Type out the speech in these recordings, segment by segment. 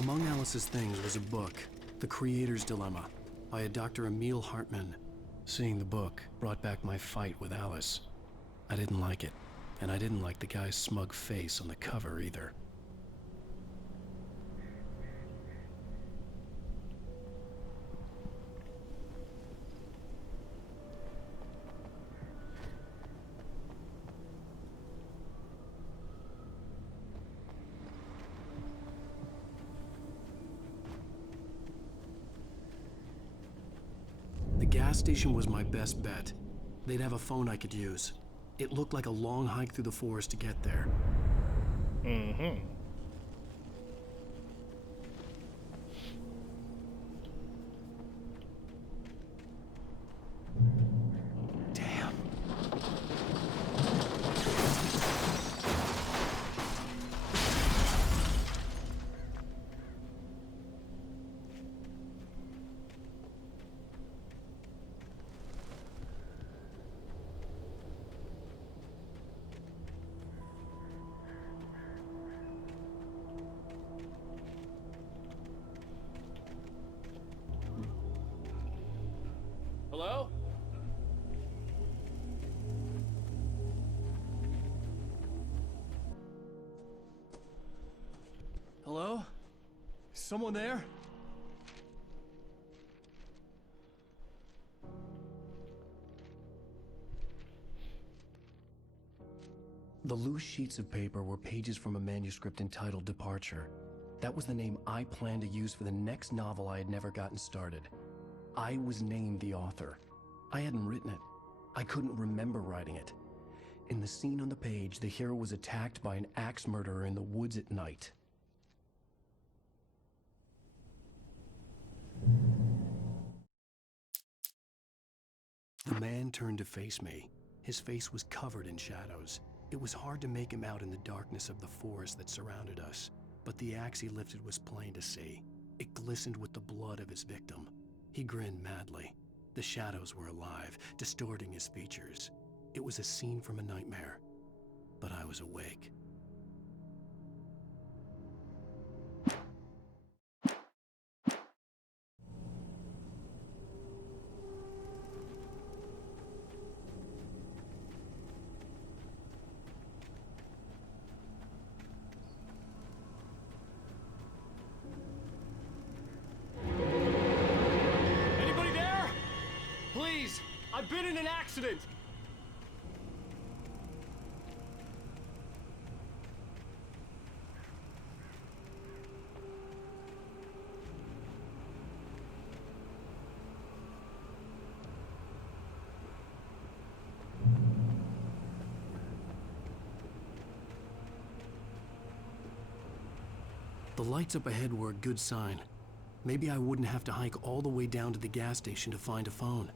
Among Alice's things was a book, The Creator's Dilemma, by a Dr. Emil Hartmann. Seeing the book brought back my fight with Alice. I didn't like it, and I didn't like the guy's smug face on the cover either. The gas station was my best bet. They'd have a phone I could use. It looked like a long hike through the forest to get there. Mm-hmm. Damn. Hello? Hello? Someone there? The loose sheets of paper were pages from a manuscript entitled Departure. That was the name I planned to use for the next novel I had never gotten started. I was named the author. I hadn't written it. I couldn't remember writing it. In the scene on the page, the hero was attacked by an axe murderer in the woods at night. The man turned to face me. His face was covered in shadows. It was hard to make him out in the darkness of the forest that surrounded us, but the axe he lifted was plain to see. It glistened with the blood of his victim. He grinned madly. The shadows were alive, distorting his features. It was a scene from a nightmare, but I was awake. Anybody there? Please, I've been in an accident. The lights up ahead were a good sign. Maybe I wouldn't have to hike all the way down to the gas station to find a phone.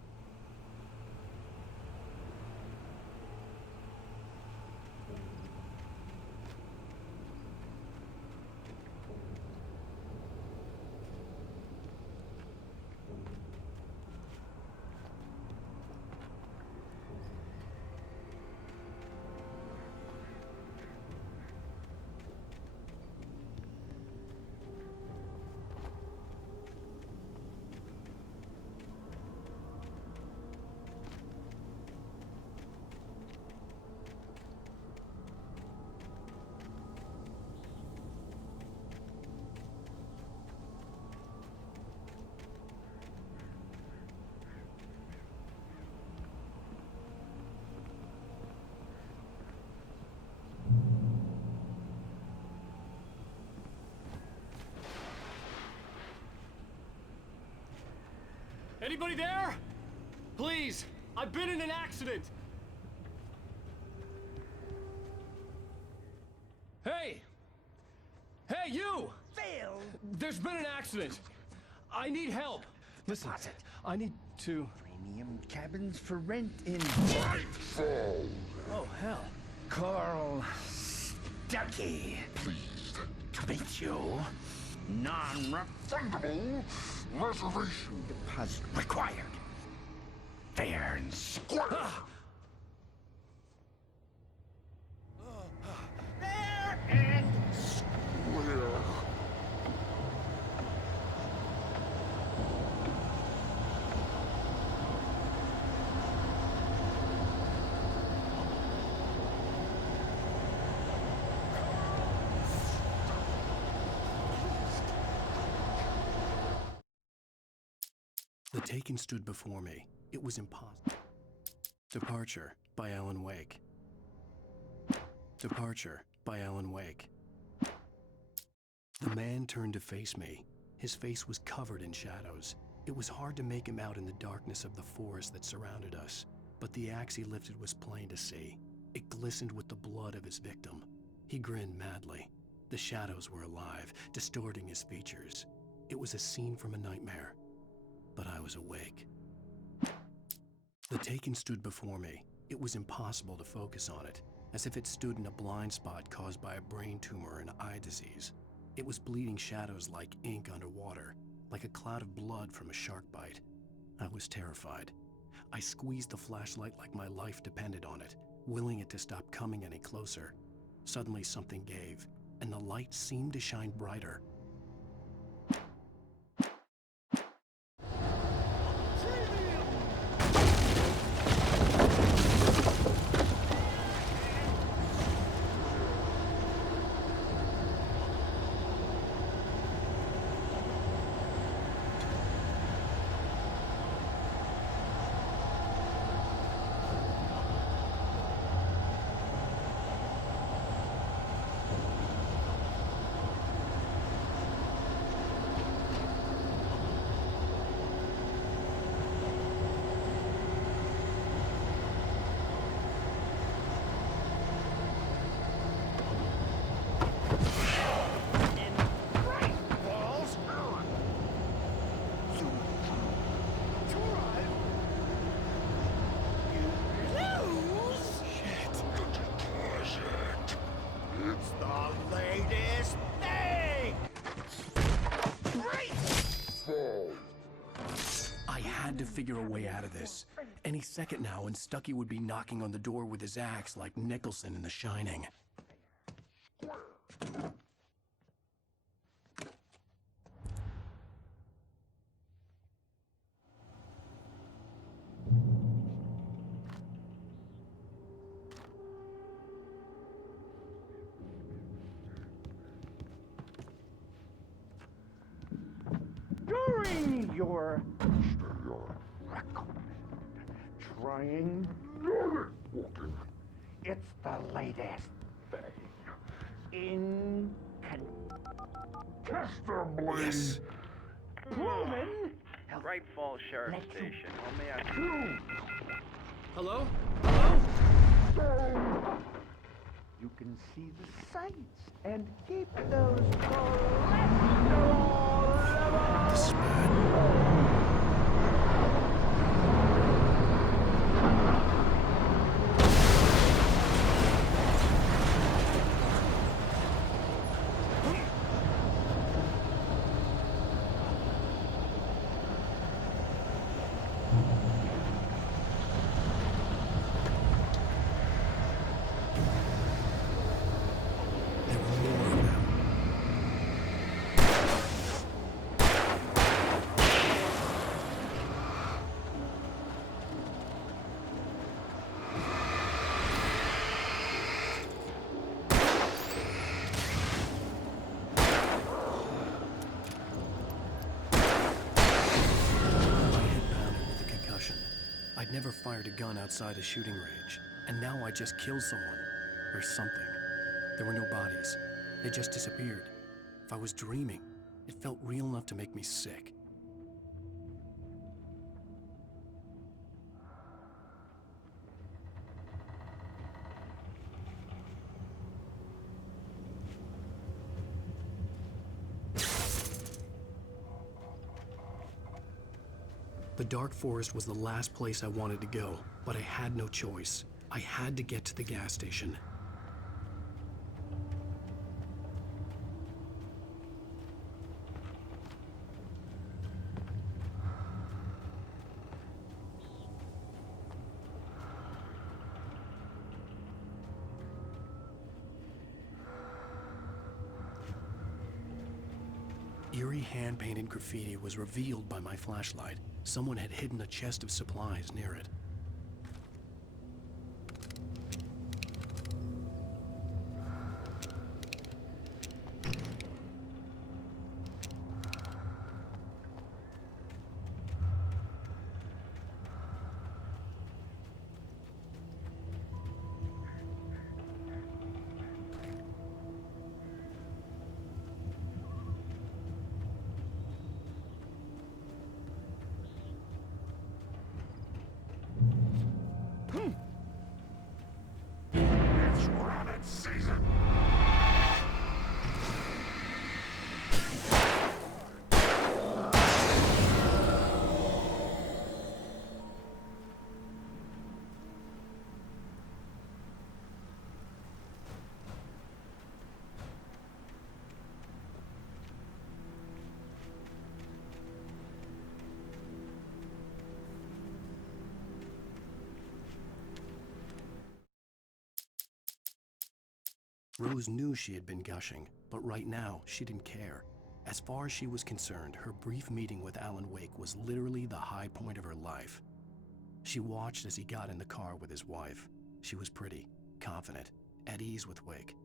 Anybody there? Please, I've been in an accident. Hey! Hey, you! Phil! There's been an accident. I need help. Listen, I need to... Premium cabins for rent in Nightfall! Oh, hell. Carl Stuckey. Pleased. To meet you. Non-refundable Reservation. deposit required. Fair and square. Fair and Where? The Taken stood before me. It was impossible. Departure by Alan Wake. Departure by Alan Wake. The man turned to face me. His face was covered in shadows. It was hard to make him out in the darkness of the forest that surrounded us, but the axe he lifted was plain to see. It glistened with the blood of his victim. He grinned madly. The shadows were alive, distorting his features. It was a scene from a nightmare, but I was awake. The Taken stood before me. It was impossible to focus on it, as if it stood in a blind spot caused by a brain tumor and eye disease. It was bleeding shadows like ink underwater, like a cloud of blood from a shark bite. I was terrified. I squeezed the flashlight like my life depended on it, willing it to stop coming any closer. Suddenly something gave, and the light seemed to shine brighter. I had to figure a way out of this. Any second now, and Stucky would be knocking on the door with his axe like Nicholson in The Shining. During your recommend trying it's the latest thing in contestably Yes. proven. Bright Falls Sheriff Let you- Station. How may I... Hello? Hello? You can see the sights and keep those cholesterol levels. This is bad. There were more of them. My head pounded with a concussion. I'd never fired a gun outside a shooting range, and now I just killed someone. Or something. There were no bodies. They just disappeared. If I was dreaming, it felt real enough to make me sick. The dark forest was the last place I wanted to go, but I had no choice. I had to get to the gas station. Eerie hand-painted graffiti was revealed by my flashlight. Someone had hidden a chest of supplies near it. season. Rose knew she had been gushing, but right now she didn't care. As far as she was concerned, her brief meeting with Alan Wake was literally the high point of her life. She watched as he got in the car with his wife. She was pretty, confident, at ease with Wake.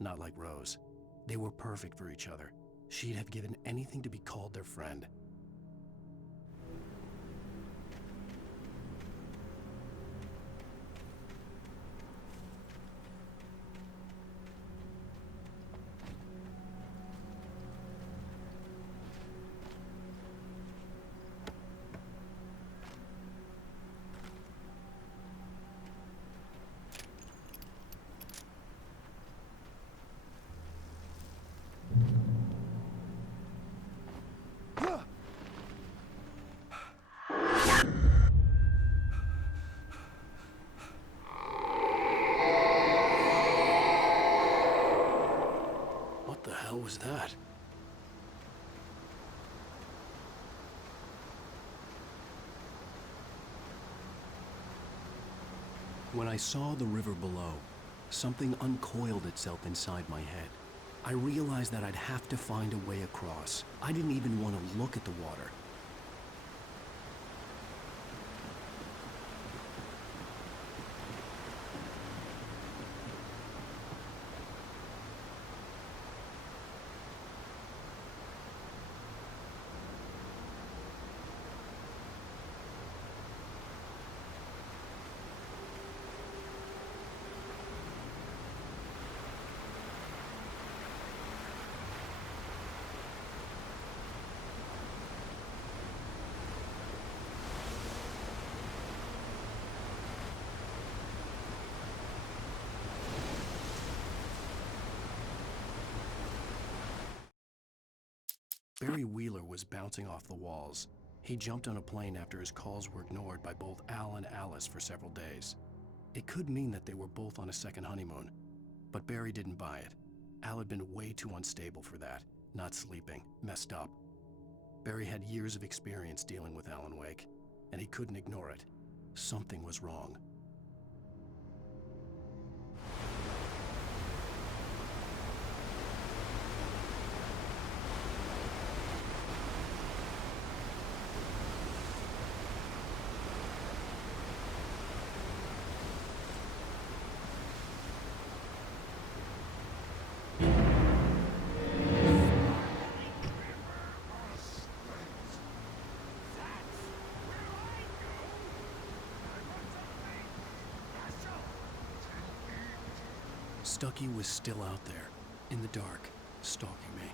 Not like Rose. They were perfect for each other. She'd have given anything to be called their friend. What the hell was that? When I saw the river below, something uncoiled itself inside my head. I realized that I'd have to find a way across. I didn't even want to look at the water. Barry Wheeler was bouncing off the walls. He jumped on a plane after his calls were ignored by both Al and Alice for several days. It could mean that they were both on a second honeymoon, but Barry didn't buy it. Al had been way too unstable for that, not sleeping, messed up. Barry had years of experience dealing with Alan Wake, and he couldn't ignore it. Something was wrong. Stucky was still out there, in the dark, stalking me.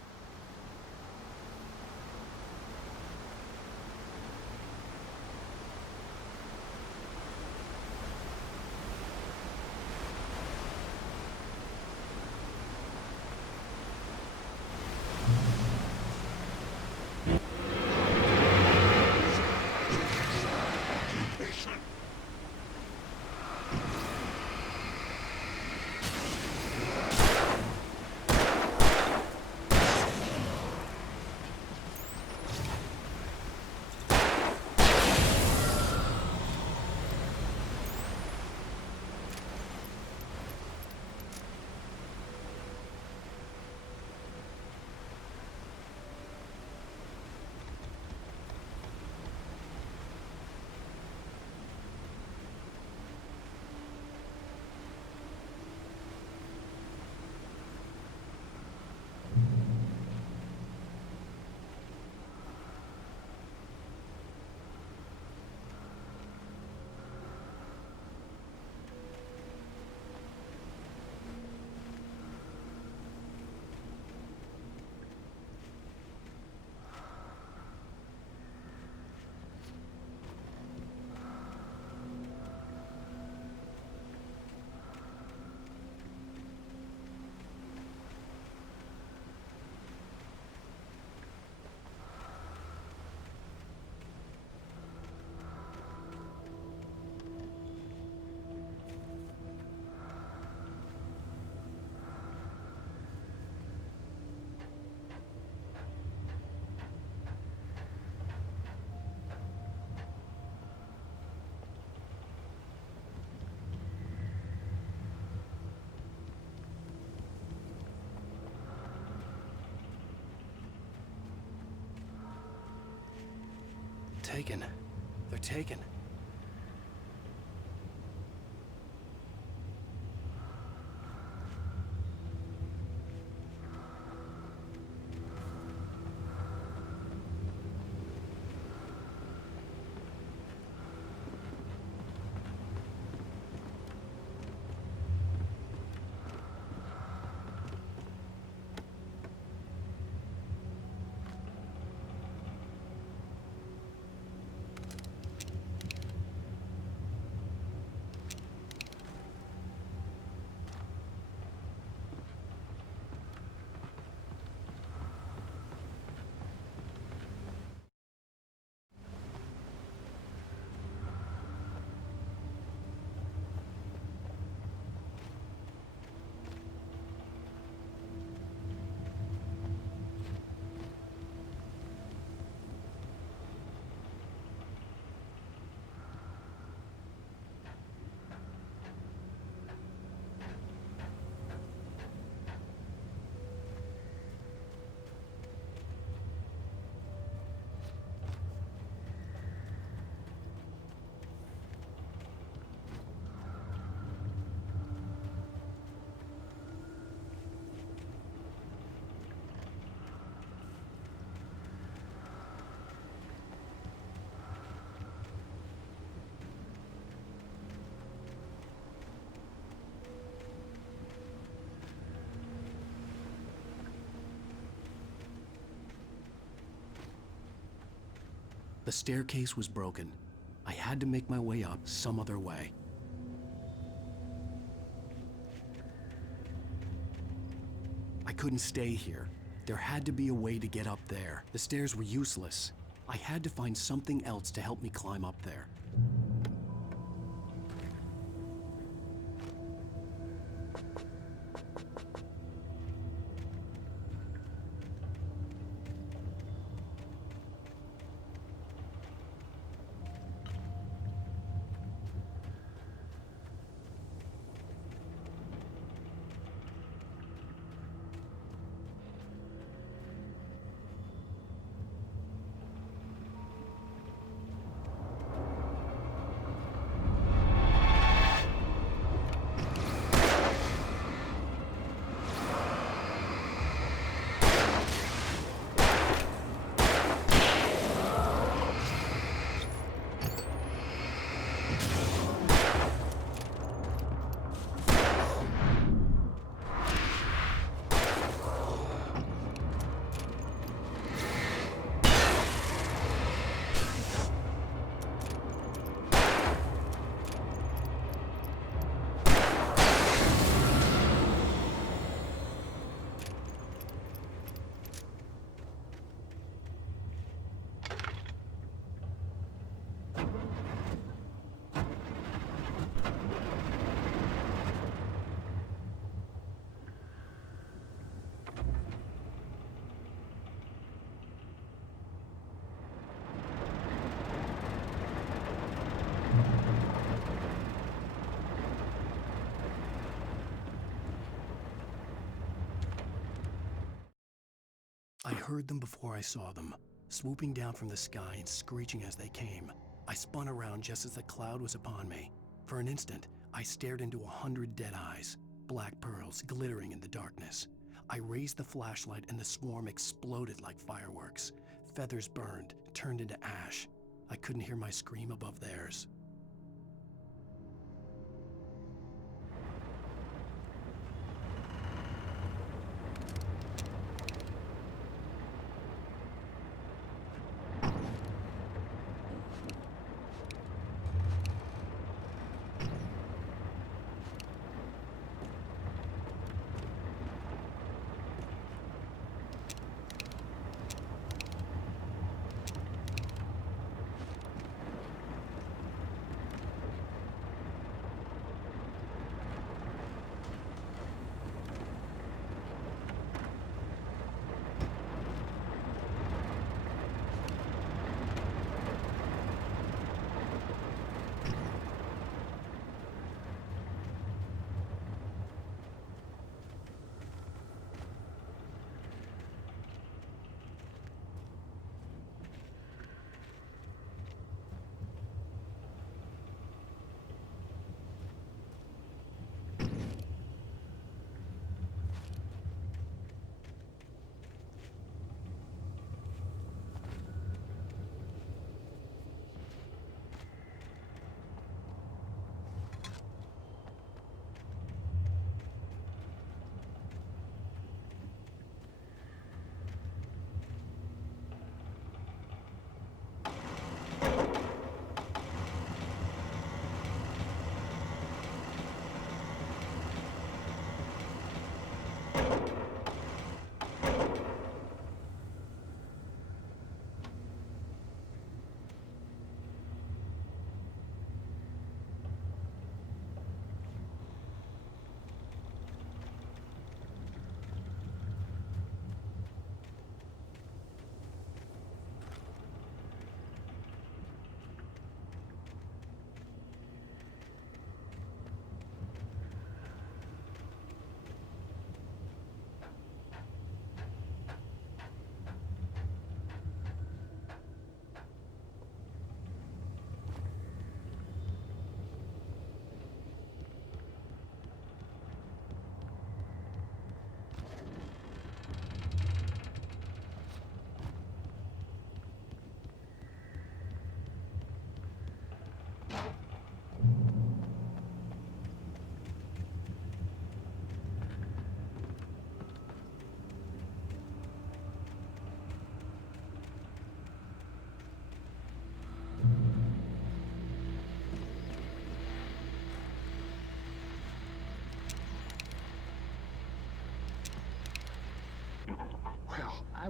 taken. They're taken. The staircase was broken. I had to make my way up some other way. I couldn't stay here. There had to be a way to get up there. The stairs were useless. I had to find something else to help me climb up there. I heard them before I saw them, swooping down from the sky and screeching as they came. I spun around just as the cloud was upon me. For an instant, I stared into 100 dead eyes, black pearls glittering in the darkness. I raised the flashlight and the swarm exploded like fireworks. Feathers burned, turned into ash. I couldn't hear my scream above theirs.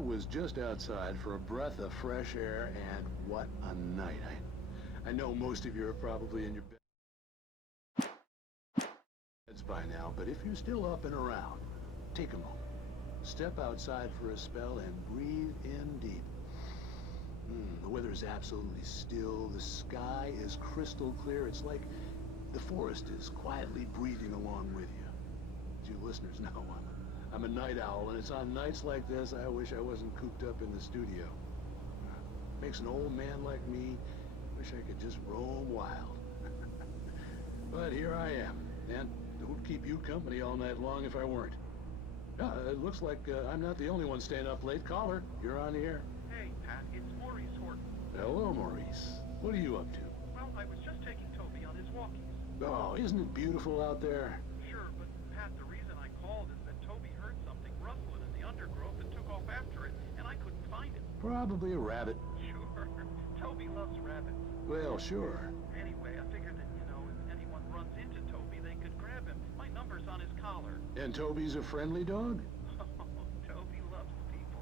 was just outside for a breath of fresh air, and what a night. I know most of you are probably in your beds by now, but if you're still up and around, take a moment. Step outside for a spell and breathe in deep. The weather is absolutely still. The sky is crystal clear. It's like the forest is quietly breathing along with you. As you listeners know, I'm a night owl, and it's on nights like this I wish I wasn't cooped up in the studio. Makes an old man like me wish I could just roam wild. But here I am, and it would keep you company all night long if I weren't. It looks like I'm not the only one staying up late. Caller, you're on the air. Hey, Pat, it's Maurice Horton. Hello, Maurice. What are you up to? Well, I was just taking Toby on his walkies. Oh, isn't it beautiful out there? Sure, but Pat, the reason I called is that Toby heard something rustling in the undergrowth and took off after it, and I couldn't find it. Probably a rabbit. Sure. Toby loves rabbits. Well, sure. Anyway, I figured that, if anyone runs into Toby, they could grab him. My number's on his collar. And Toby's a friendly dog? Oh, Toby loves people.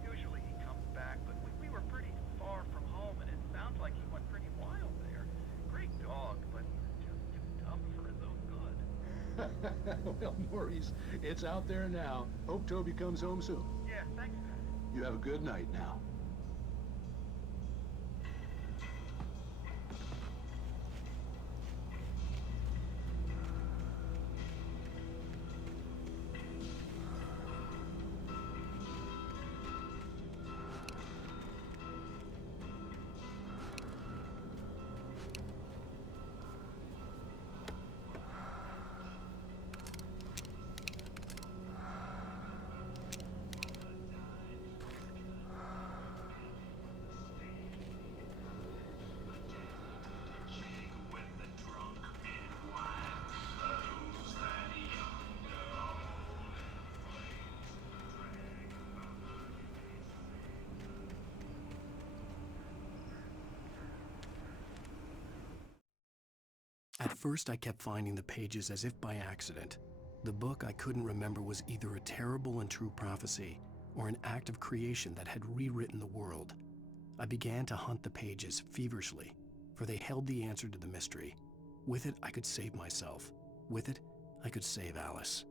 Usually he comes back, but we were pretty far from home, and it sounds like he went pretty wild there. Great dog, but just too dumb for his own good. Well, Maurice, it's out there now. Hope Toby comes home soon. Yeah, thanks, Pat. You have a good night now. At first, I kept finding the pages as if by accident. The book I couldn't remember was either a terrible and true prophecy or an act of creation that had rewritten the world. I began to hunt the pages feverishly, for they held the answer to the mystery. With it, I could save myself. With it, I could save Alice.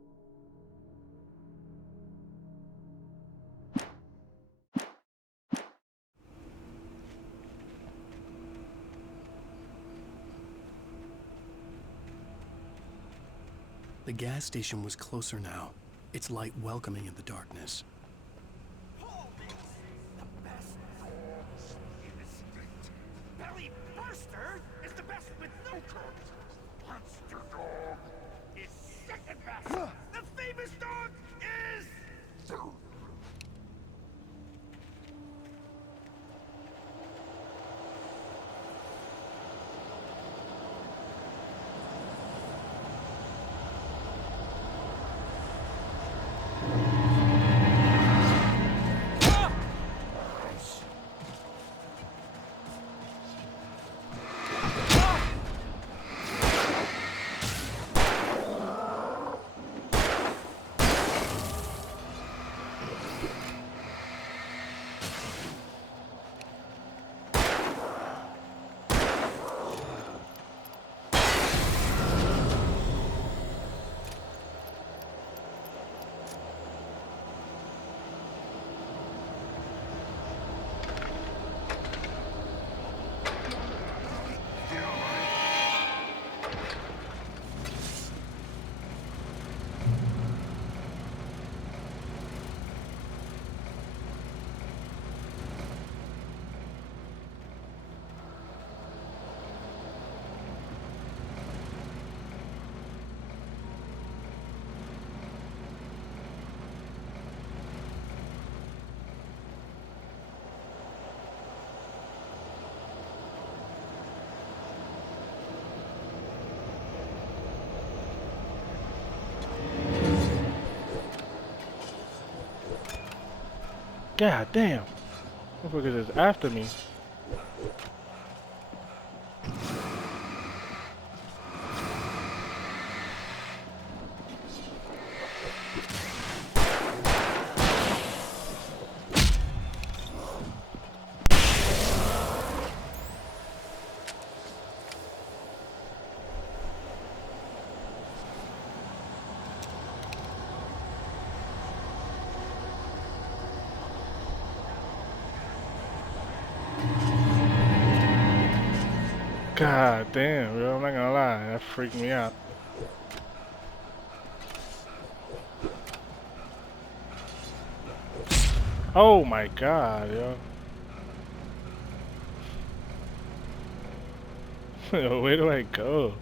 The gas station was closer now, its light welcoming in the darkness. The best dogs in the state. Belly Burster is the best with no coat. Monster Dog is second best. The famous dog is... God damn. Motherfuckers is after me. God damn, bro. I'm not gonna lie. That freaked me out. Oh my god, yo. Where do I go?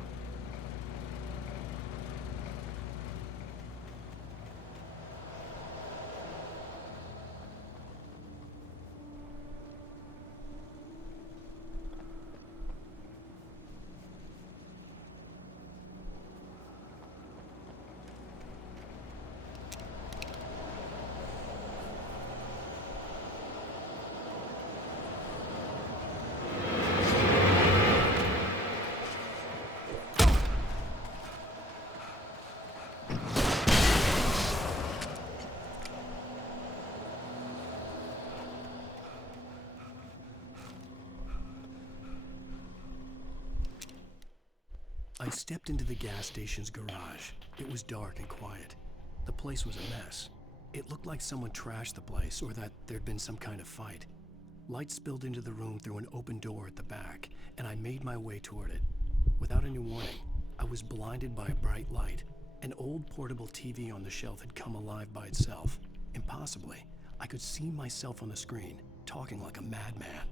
I stepped into the gas station's garage. It was dark and quiet. The place was a mess. It looked like someone trashed the place or that there'd been some kind of fight. Light spilled into the room through an open door at the back, and I made my way toward it. Without any warning, I was blinded by a bright light. An old portable TV on the shelf had come alive by itself. Impossibly, I could see myself on the screen, talking like a madman.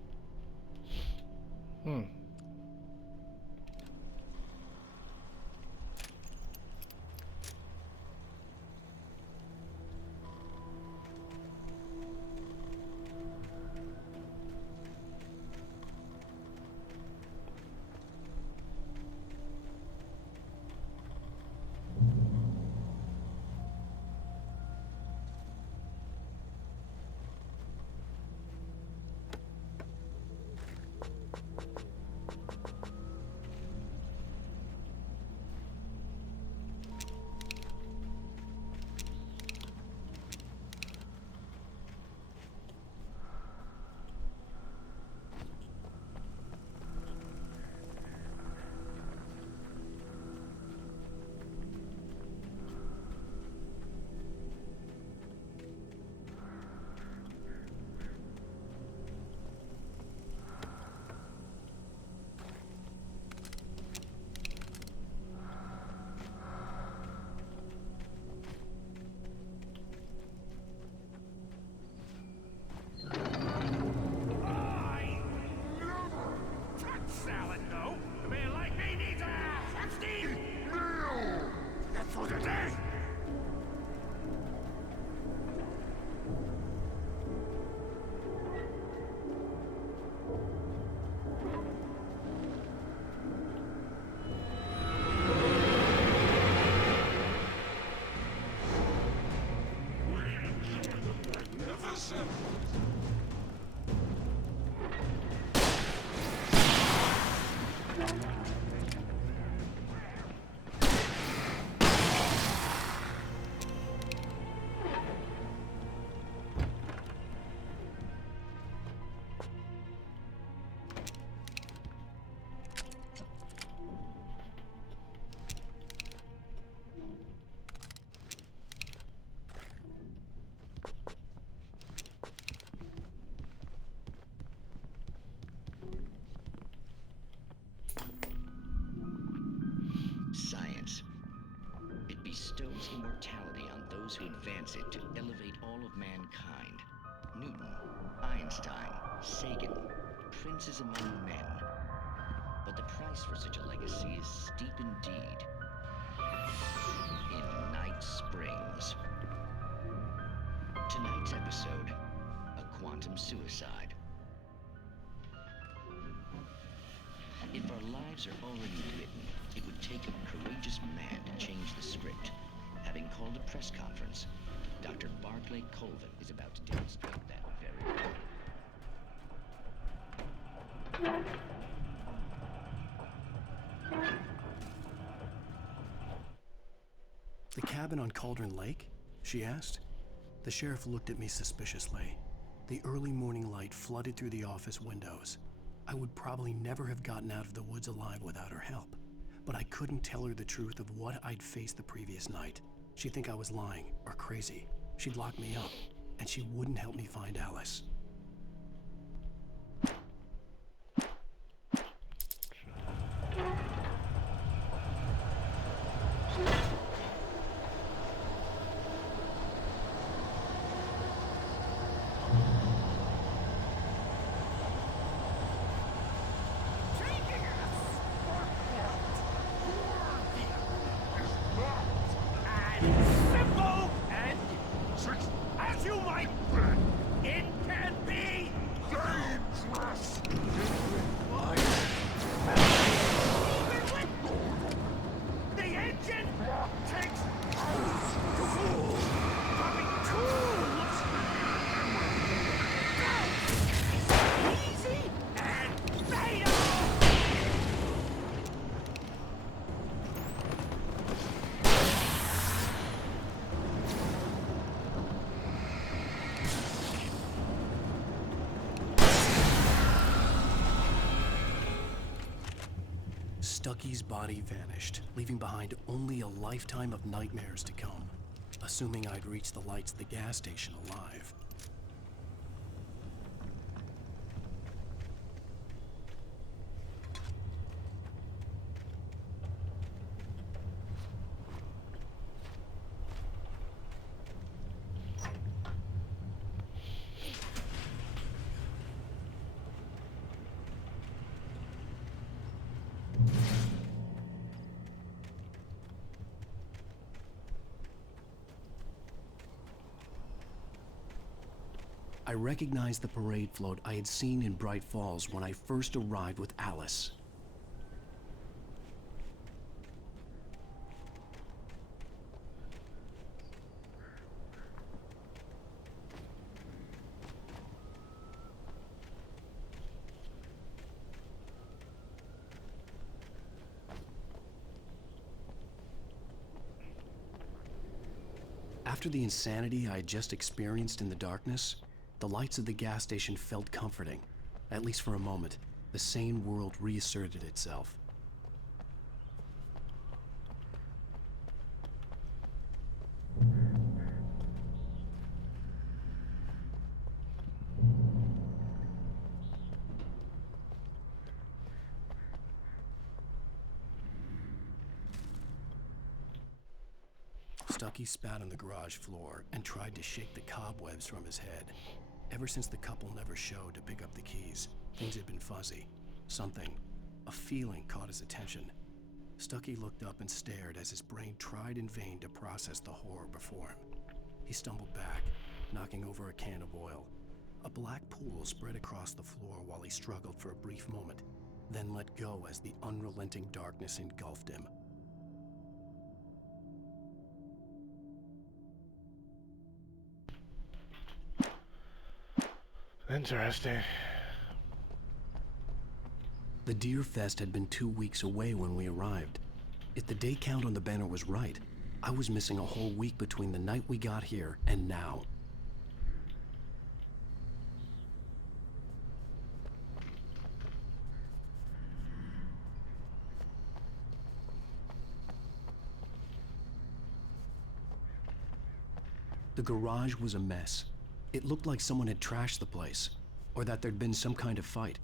I never touch salad, though. A man like me needs a Epstein. No. That's what it is. Science. It bestows immortality on those who advance it to elevate all of mankind. Newton, Einstein, Sagan, princes among men. But the price for such a legacy is steep indeed. In Night Springs. Tonight's episode, a quantum suicide. If our lives are already written, it would take a courageous man to change the script. Having called a press conference, Dr. Barclay Colvin is about to demonstrate that very point. The cabin on Cauldron Lake? She asked. The sheriff looked at me suspiciously. The early morning light flooded through the office windows. I would probably never have gotten out of the woods alive without her help. But I couldn't tell her the truth of what I'd faced the previous night. She'd think I was lying or crazy. She'd lock me up, and she wouldn't help me find Alice. Stucky's body vanished, leaving behind only a lifetime of nightmares to come. Assuming I'd reached the lights of the gas station alive. I recognized the parade float I had seen in Bright Falls when I first arrived with Alice. After the insanity I had just experienced in the darkness, the lights of the gas station felt comforting. At least for a moment, the sane world reasserted itself. Stucky spat on the garage floor and tried to shake the cobwebs from his head. Ever since the couple never showed to pick up the keys, things had been fuzzy. Something, a feeling caught his attention. Stucky looked up and stared as his brain tried in vain to process the horror before him. He stumbled back, knocking over a can of oil. A black pool spread across the floor while he struggled for a brief moment, then let go as the unrelenting darkness engulfed him. Interesting. The Deer Fest had been 2 weeks away when we arrived. If the day count on the banner was right, I was missing a whole week between the night we got here and now. The garage was a mess. It looked like someone had trashed the place, or that there'd been some kind of fight.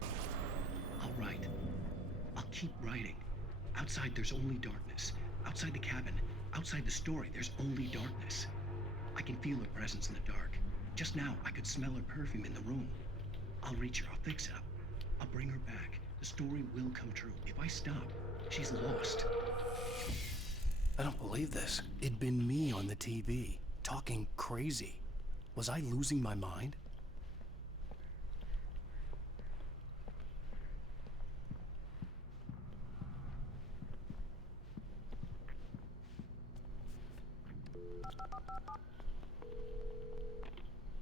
I'll write. I'll keep writing. Outside, there's only darkness. Outside the cabin, outside the story, there's only darkness. I can feel her presence in the dark. Just now, I could smell her perfume in the room. I'll reach her. I'll fix it up. I'll bring her back. The story will come true. If I stop, she's lost. I don't believe this. It'd been me on the TV, talking crazy. Was I losing my mind?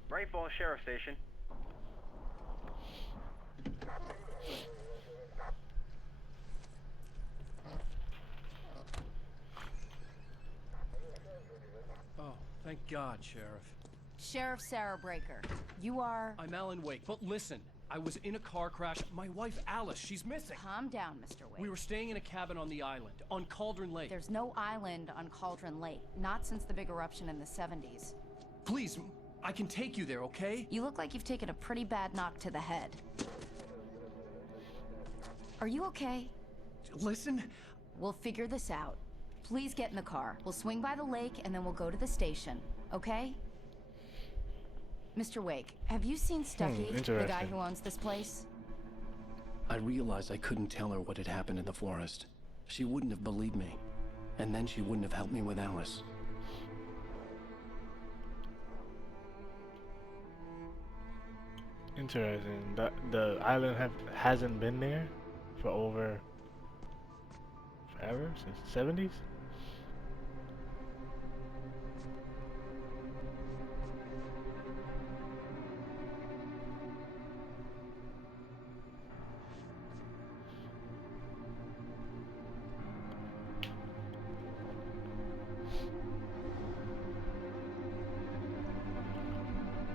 Bright Falls Sheriff Station. Oh, thank God, Sheriff. Sheriff Sarah Breaker. You are... I'm Alan Wake, but listen. I was in a car crash. My wife, Alice, she's missing. Calm down, Mr. Wake. We were staying in a cabin on the island, on Cauldron Lake. There's no island on Cauldron Lake. Not since the big eruption in the 70s. Please, I can take you there, okay? You look like you've taken a pretty bad knock to the head. Are you okay? Listen. We'll figure this out. Please get in the car. We'll swing by the lake and then we'll go to the station, okay? Mr. Wake, have you seen Stucky, the guy who owns this place? I realized I couldn't tell her what had happened in the forest. She wouldn't have believed me. And then she wouldn't have helped me with Alice. Interesting. The island hasn't been there for over forever, since the 70s?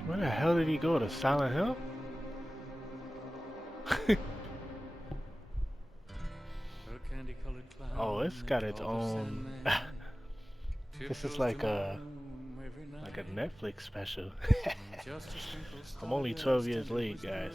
Where the hell did he go? To Silent Hill? Oh, it's got its own. This is like a Netflix special. I'm only 12 years late, guys.